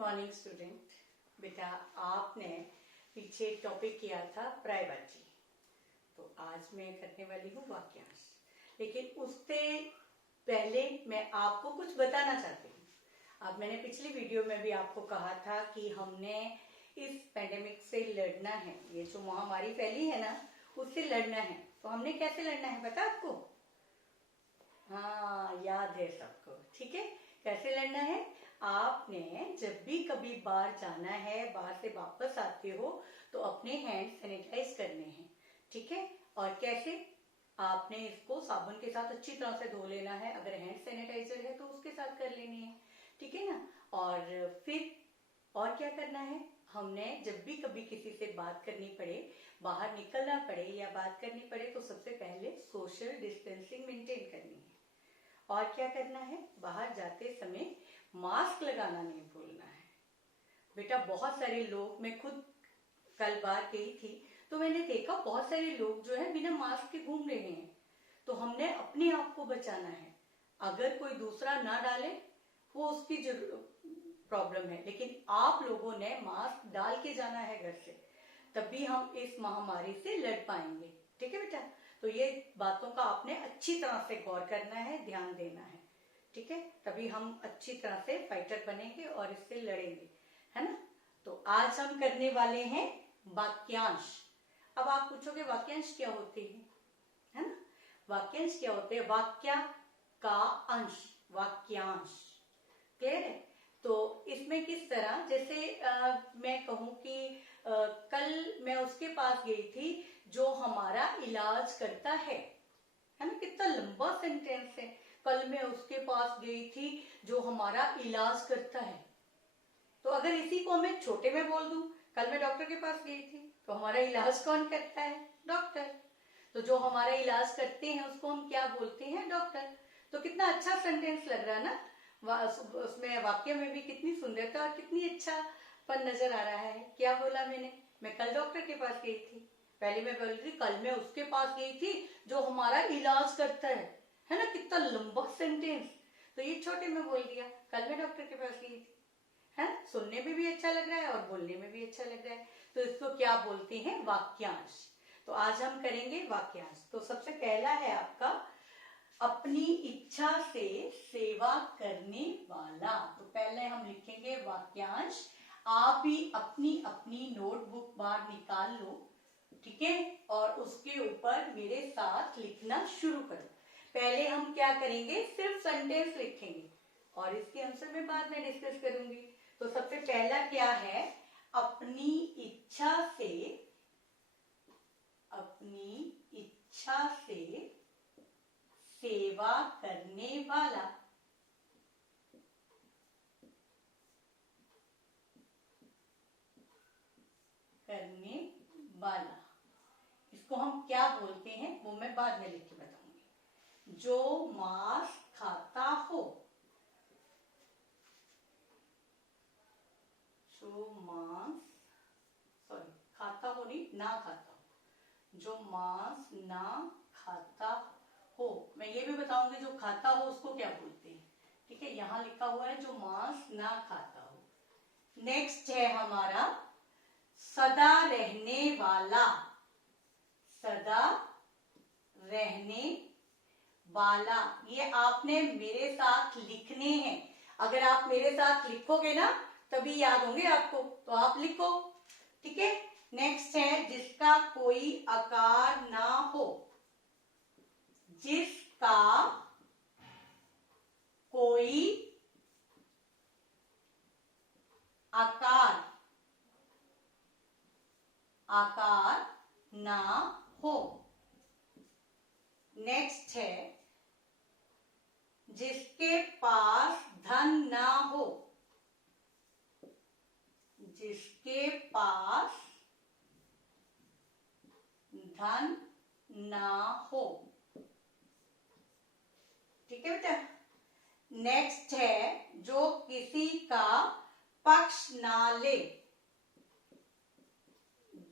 Morning student. बेटा आपने पीछे टॉपिक किया था प्रायवाची, तो आज मैं करने वाली हूँ वाक्यांश। लेकिन उससे पहले मैं आपको कुछ बताना चाहती हूँ। अब मैंने पिछली वीडियो में भी आपको कहा था कि हमने इस पेंडेमिक से लड़ना है, ये जो महामारी फैली है ना, उससे लड़ना है। तो हमने कैसे लड़ना है पता आपको? हाँ, याद है सबको, ठीक है। कैसे लड़ना है? आपने जब भी कभी बाहर जाना है, बाहर से वापस आते हो, तो अपने हैंड सैनिटाइज करने हैं, ठीक है। और कैसे? आपने इसको साबुन के साथ अच्छी तरह से धो लेना है। अगर हैंड सैनिटाइजर है तो उसके साथ कर लेनी है, ठीक है ना। और फिर और क्या करना है? हमने जब भी कभी किसी से बात करनी पड़े, बाहर निकलना पड़े या बात करनी पड़े, तो सबसे पहले सोशल डिस्टेंसिंग मेंटेन करनी है। और क्या करना है? बाहर जाते समय मास्क लगाना नहीं भूलना है। बेटा बहुत सारे लोग, मैं खुद कल बाहर गई थी तो मैंने देखा बहुत सारे लोग जो है बिना मास्क के घूम रहे हैं। तो हमने अपने आप को बचाना है। अगर कोई दूसरा ना डाले वो उसकी प्रॉब्लम है, लेकिन आप लोगों ने मास्क डाल के जाना है घर से, तभी हम इस महामारी से लड़ पाएंगे, ठीक है बेटा। तो ये बातों का आपने अच्छी तरह से गौर करना है, ध्यान देना है, ठीक है। तभी हम अच्छी तरह से फाइटर बनेंगे और इससे लड़ेंगे, है ना। तो आज हम करने वाले हैं वाक्यांश। अब आप पूछोगे वाक्यांश क्या होते हैं, है ना। वाक्यांश क्या होते हैं? वाक्य का अंश, वाक्यांश, क्लियर है। तो इसमें किस तरह, जैसे मैं कहूं कि कल मैं उसके पास गई थी जो हमारा इलाज करता है ना। कितना लंबा सेंटेंस है। कल मैं उसके पास गई थी जो हमारा इलाज करता है। तो अगर इसी को मैं छोटे में बोल दूं, कल मैं डॉक्टर के पास गई थी, तो हमारा इलाज कौन करता है? डॉक्टर। तो जो हमारा इलाज करते हैं उसको हम क्या बोलते हैं? डॉक्टर। तो कितना अच्छा सेंटेंस लग रहा है ना। उसमें वाक्य में भी कितनी सुंदरता और कितनी अच्छा पन नजर आ रहा है। क्या बोला मैंने? मैं कल डॉक्टर के पास गई थी। पहले मैं बोल रही कल मैं उसके पास गई थी जो हमारा इलाज करता है ना। कितना लंबा सेंटेंस। तो ये छोटे में बोल दिया, कल मैं डॉक्टर के पास गई थी, है। सुनने में भी अच्छा लग रहा है और बोलने में भी अच्छा लग रहा है। तो इसको क्या बोलते हैं? वाक्यांश। तो आज हम करेंगे वाक्यांश। तो सबसे पहला है आपका अपनी इच्छा से सेवा करने वाला। तो पहले हम लिखेंगे वाक्यांश। आप भी अपनी अपनी नोटबुक बाहर निकाल लो, ठीक है, और उसके ऊपर मेरे साथ लिखना शुरू करो। पहले हम क्या करेंगे? सिर्फ सेंटेंस लिखेंगे और इसके आंसर में बाद में डिस्कस करूंगी। तो सबसे पहला क्या है? अपनी इच्छा से, अपनी इच्छा से सेवा करने वाला। करने वाला, इसको हम क्या बोलते हैं वो मैं बाद में लिख के बताऊंगी। जो मांस खाता हो, जो मांस, सॉरी खाता हो नहीं, ना खाता हो, जो मांस ना खाता हो। मैं ये भी बताऊंगी जो खाता हो उसको क्या बोलते हैं, ठीक है। यहां लिखा हुआ है जो मांस ना खाता हो। नेक्स्ट है हमारा सदा रहने वाला। सदा रहने वाला, ये आपने मेरे साथ लिखने हैं। अगर आप मेरे साथ लिखोगे ना तभी याद होंगे आपको, तो आप लिखो, ठीक है। नेक्स्ट है जिसका कोई आकार ना हो। जिसका कोई आकार, आकार ना हो। नेक्स्ट है जिसके पास धन ना हो। जिसके पास धन ना हो, ठीक है बेटा। नेक्स्ट है जो किसी का पक्ष ना ले।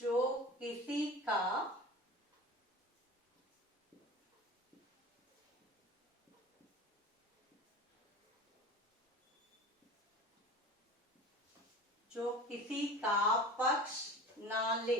जो किसी का जो किसी का पक्ष ना ले।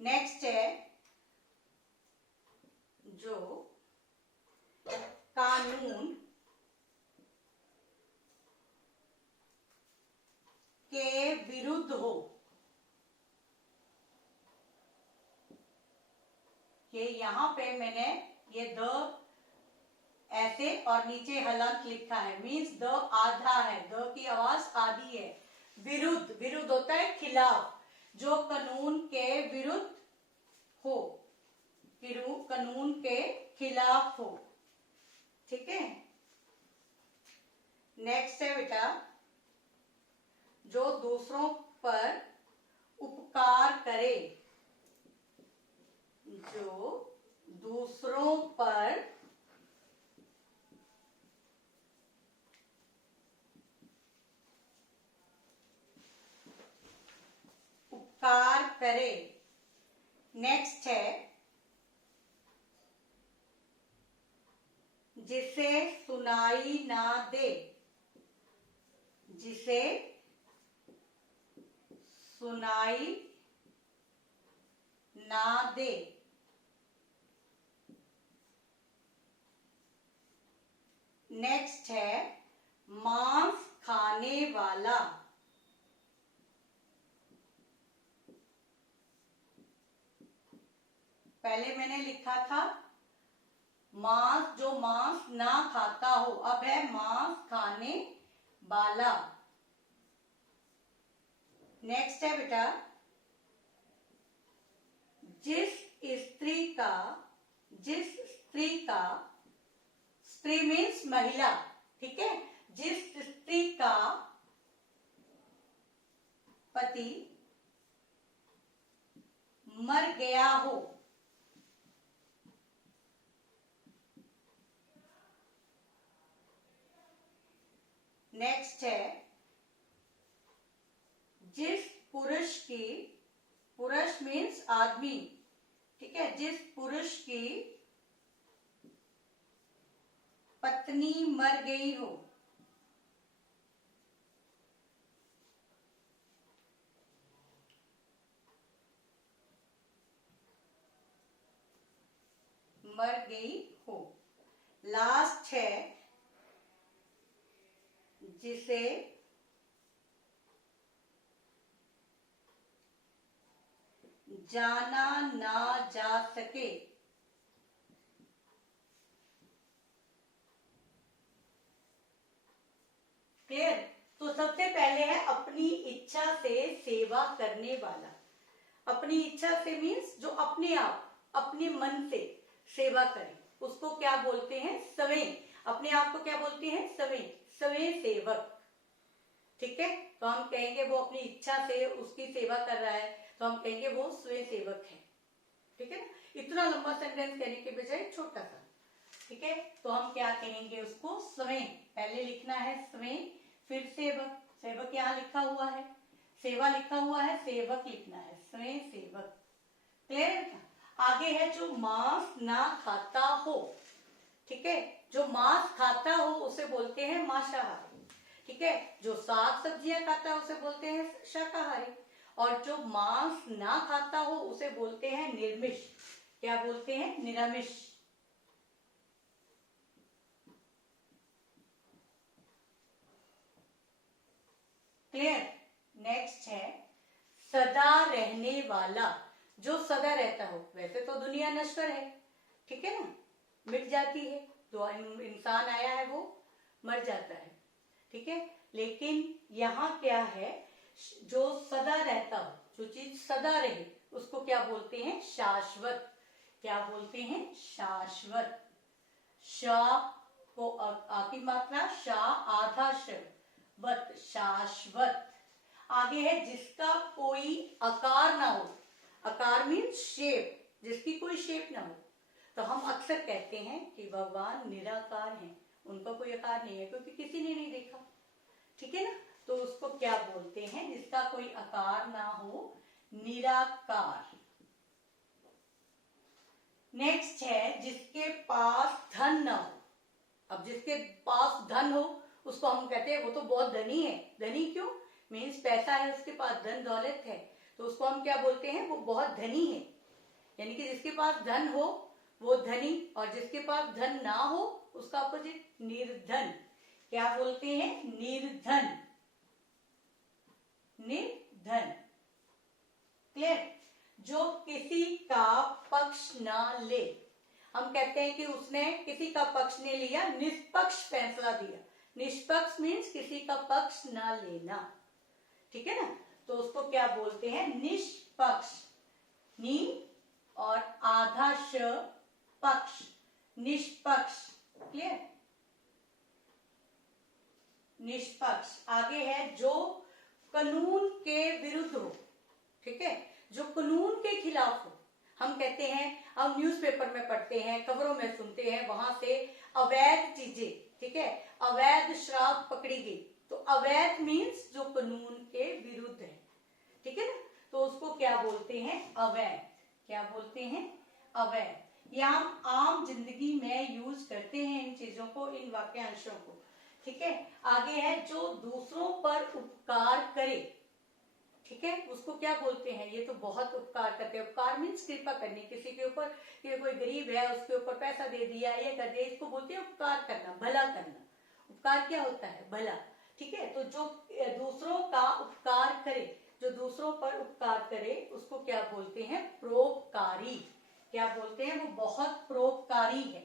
नेक्स्ट है जो कानून के विरुद्ध हो। ये यहां पे मैंने ये द ऐसे और नीचे हलंत लिखा है, मीन्स द आधा है, द की आवाज आधी है। विरुद्ध, विरुद्ध होता है खिलाफ, जो कानून के विरुद्ध हो, कानून के खिलाफ हो। ठीक है। नेक्स्ट है बेटा जो दूसरों पर उपकार करे, जो दूसरों पर उपकार करे। नेक्स्ट है जिसे सुनाई ना दे, जिसे सुनाई ना दे। नेक्स्ट है मांस खाने वाला, पहले मैंने लिखा था मांस, जो मांस ना खाता हो, अब है मांस खाने वाला। नेक्स्ट है बेटा जिस स्त्री का, जिस स्त्री का, स्त्री मीन्स महिला, ठीक है, जिस स्त्री का पति मर गया हो। नेक्स्ट है जिस पुरुष की, पुरुष मीन्स आदमी, ठीक है, जिस पुरुष की पत्नी मर गई हो। मर गई हो। लास्ट है जिसे जाना ना जा सके। क्लियर। तो सबसे पहले है अपनी इच्छा से सेवा करने वाला। अपनी इच्छा से मीन्स जो अपने आप, अपने मन से सेवा करे, उसको क्या बोलते हैं? स्वयं। अपने आप को क्या बोलते हैं? स्वयं, स्वयं सेवक। ठीक है। तो हम कहेंगे वो अपनी इच्छा से उसकी सेवा कर रहा है, तो हम कहेंगे वो स्वयं सेवक है। ठीक है ना। इतना लंबा सेंटेंस कहने के बजाय छोटा सा। ठीक है। तो हम क्या कहेंगे उसको? स्वयं। पहले लिखना है स्वयं, फिर सेवक। सेवक यहाँ लिखा हुआ है, सेवा लिखा हुआ है, सेवक लिखना है, स्वयं सेवक। क्लियर। आगे है जो मांस ना खाता हो। ठीक है। जो मांस खाता हो उसे बोलते हैं मांसाहारी। ठीक है। जो साग सब्जियां खाता है उसे बोलते हैं शाकाहारी। और जो मांस ना खाता हो उसे बोलते हैं निर्मिष। क्या बोलते हैं? निरामिष। क्लियर। नेक्स्ट है सदा रहने वाला। जो सदा रहता हो, वैसे तो दुनिया नश्वर है, ठीक है ना, मिट जाती है, जो इंसान आया है वो मर जाता है, ठीक है। लेकिन यहाँ क्या है? जो सदा रहता हो, जो चीज सदा रहे, उसको क्या बोलते हैं? शाश्वत। क्या बोलते हैं? शाश्वत। शा को आ की मात्रा, शा आधा श, वत, शाश्वत। आगे है जिसका कोई आकार ना हो। आकार मीन्स शेप, जिसकी कोई शेप ना हो। तो हम अक्सर कहते हैं कि भगवान निराकार हैं, उनका कोई आकार नहीं है, क्योंकि किसी ने नहीं देखा। ठीक है ना। तो उसको क्या बोलते हैं? जिसका कोई आकार ना हो, निराकार। नेक्स्ट है जिसके पास धन ना हो। अब जिसके पास धन हो उसको हम कहते हैं वो तो बहुत धनी है। धनी क्यों? मीन्स पैसा है उसके पास, धन दौलत है, तो उसको हम क्या बोलते हैं, वो बहुत धनी है। यानी कि जिसके पास धन हो वो धनी, और जिसके पास धन ना हो उसका अपोजिट निर्धन। क्या बोलते हैं, निर्धन, निर्धन। क्लियर। जो किसी का पक्ष ना ले, हम कहते हैं कि उसने किसी का पक्ष नहीं लिया, निष्पक्ष फैसला दिया। निष्पक्ष मीन्स किसी का पक्ष ना लेना, ठीक है ना, तो उसको क्या बोलते हैं, निष्पक्ष। नि और आधा श पक्ष, निष्पक्ष। क्लियर, निष्पक्ष। आगे है जो कानून के विरुद्ध हो, ठीक है, जो कानून के खिलाफ हो। हम कहते हैं, हम न्यूज़पेपर में पढ़ते हैं, खबरों में सुनते हैं, वहां से अवैध चीजें, ठीक है, अवैध शराब पकड़ी गई, तो अवैध मीन्स जो कानून के विरुद्ध है, ठीक है ना, तो उसको क्या बोलते हैं, अवैध। क्या बोलते हैं, अवैध। ये हम आम जिंदगी में यूज करते हैं इन चीजों को, इन वाक्यांशों को, ठीक है। आगे है जो दूसरों पर उपकार करे, ठीक है, उसको क्या बोलते हैं, ये तो बहुत उपकार करते हैं। उपकार मीन्स कृपा करनी, किसी के ऊपर, कि कोई गरीब है उसके ऊपर पैसा दे दिया, ये कर दिया, इसको बोलते हैं उपकार करना, भला करना। उपकार क्या होता है, भला, ठीक है। तो जो दूसरों का उपकार करे, जो दूसरों पर उपकार करे, उसको क्या बोलते हैं, परोपकारी। क्या बोलते हैं, वो बहुत परोपकारी है,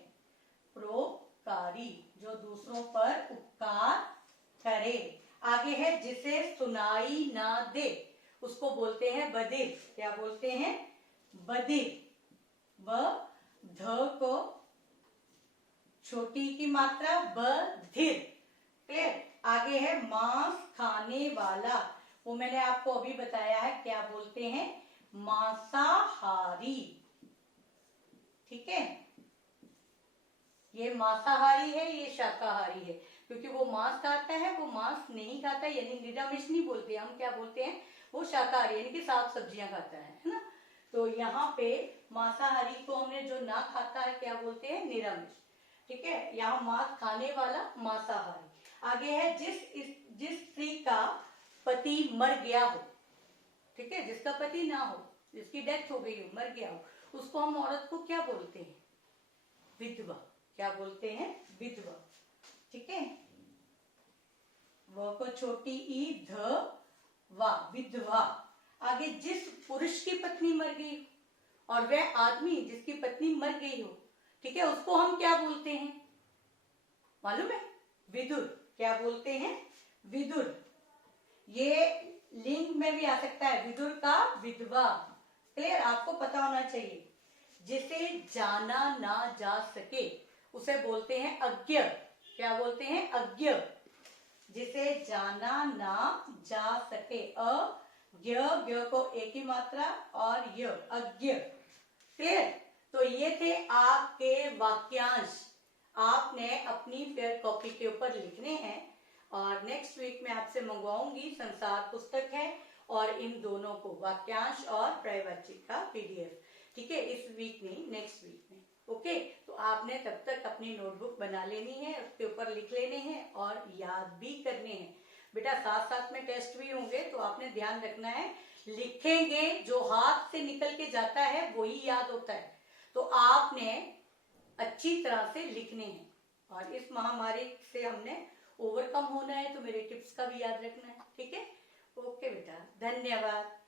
परोपकारी, जो दूसरों पर उपकार करे। आगे है जिसे सुनाई ना दे, उसको बोलते हैं बधिर। क्या बोलते हैं, बधिर। ब ध को छोटी की मात्रा, बधिर। क्लियर। आगे है मांस खाने वाला, वो मैंने आपको अभी बताया है, क्या बोलते हैं, मांसाहारी, ठीक है। ये मांसाहारी है, ये शाकाहारी है, क्योंकि वो मांस खाता है, वो मांस नहीं खाता, यानी निरामिष नहीं बोलते, हम क्या बोलते हैं, वो शाकाहारी, यानी कि साग सब्जियां खाता है ना। तो यहाँ पे मांसाहारी को हमने जो ना खाता है क्या बोलते हैं, निरामिष, ठीक है। यहाँ मांस खाने वाला मांसाहारी। आगे है जिस स्त्री का पति मर गया हो, ठीक है, जिसका पति ना हो, जिसकी डेथ हो गई हो, मर गया हो, उसको हम औरत को क्या बोलते हैं, विधवा। क्या बोलते हैं, विधवा, ठीक है। वो को छोटी ई ध वा, विधवा। आगे जिस पुरुष की पत्नी मर गई हो, और वह आदमी जिसकी पत्नी मर गई हो, ठीक है, उसको हम क्या बोलते हैं, मालूम है, विदुर। क्या बोलते हैं, विदुर। ये लिंग में भी आ सकता है, विदुर का विधवा। क्लियर, आपको पता होना चाहिए। जिसे जाना ना जा सके उसे बोलते हैं अज्ञ। क्या बोलते हैं, अज्ञ। जिसे जाना ना जा सके, अज्ञ, ज्ञ को एक ही मात्रा, और य, अज्ञ। क्लियर। तो ये थे आपके वाक्यांश, आपने अपनी फेयर कॉपी के ऊपर लिखने हैं, और नेक्स्ट वीक में आपसे मंगवाऊंगी, संसार पुस्तक है, और इन दोनों को, वाक्यांश और पर्यायवाची का PDF, ठीक है, इस वीक नहीं, नेक्स्ट वीक में। ओके, तो आपने तब तक अपनी नोटबुक बना लेनी है, उसके ऊपर लिख लेने हैं और याद भी करने हैं। बेटा साथ साथ में टेस्ट भी होंगे, तो आपने ध्यान रखना है, लिखेंगे जो हाथ से निकल के जाता है वही याद होता है, तो आपने अच्छी तरह से लिखने हैं। और इस महामारी से हमने ओवरकम होना है, तो मेरे टिप्स का भी याद रखना है, ठीक है। ओके बेटा, धन्यवाद।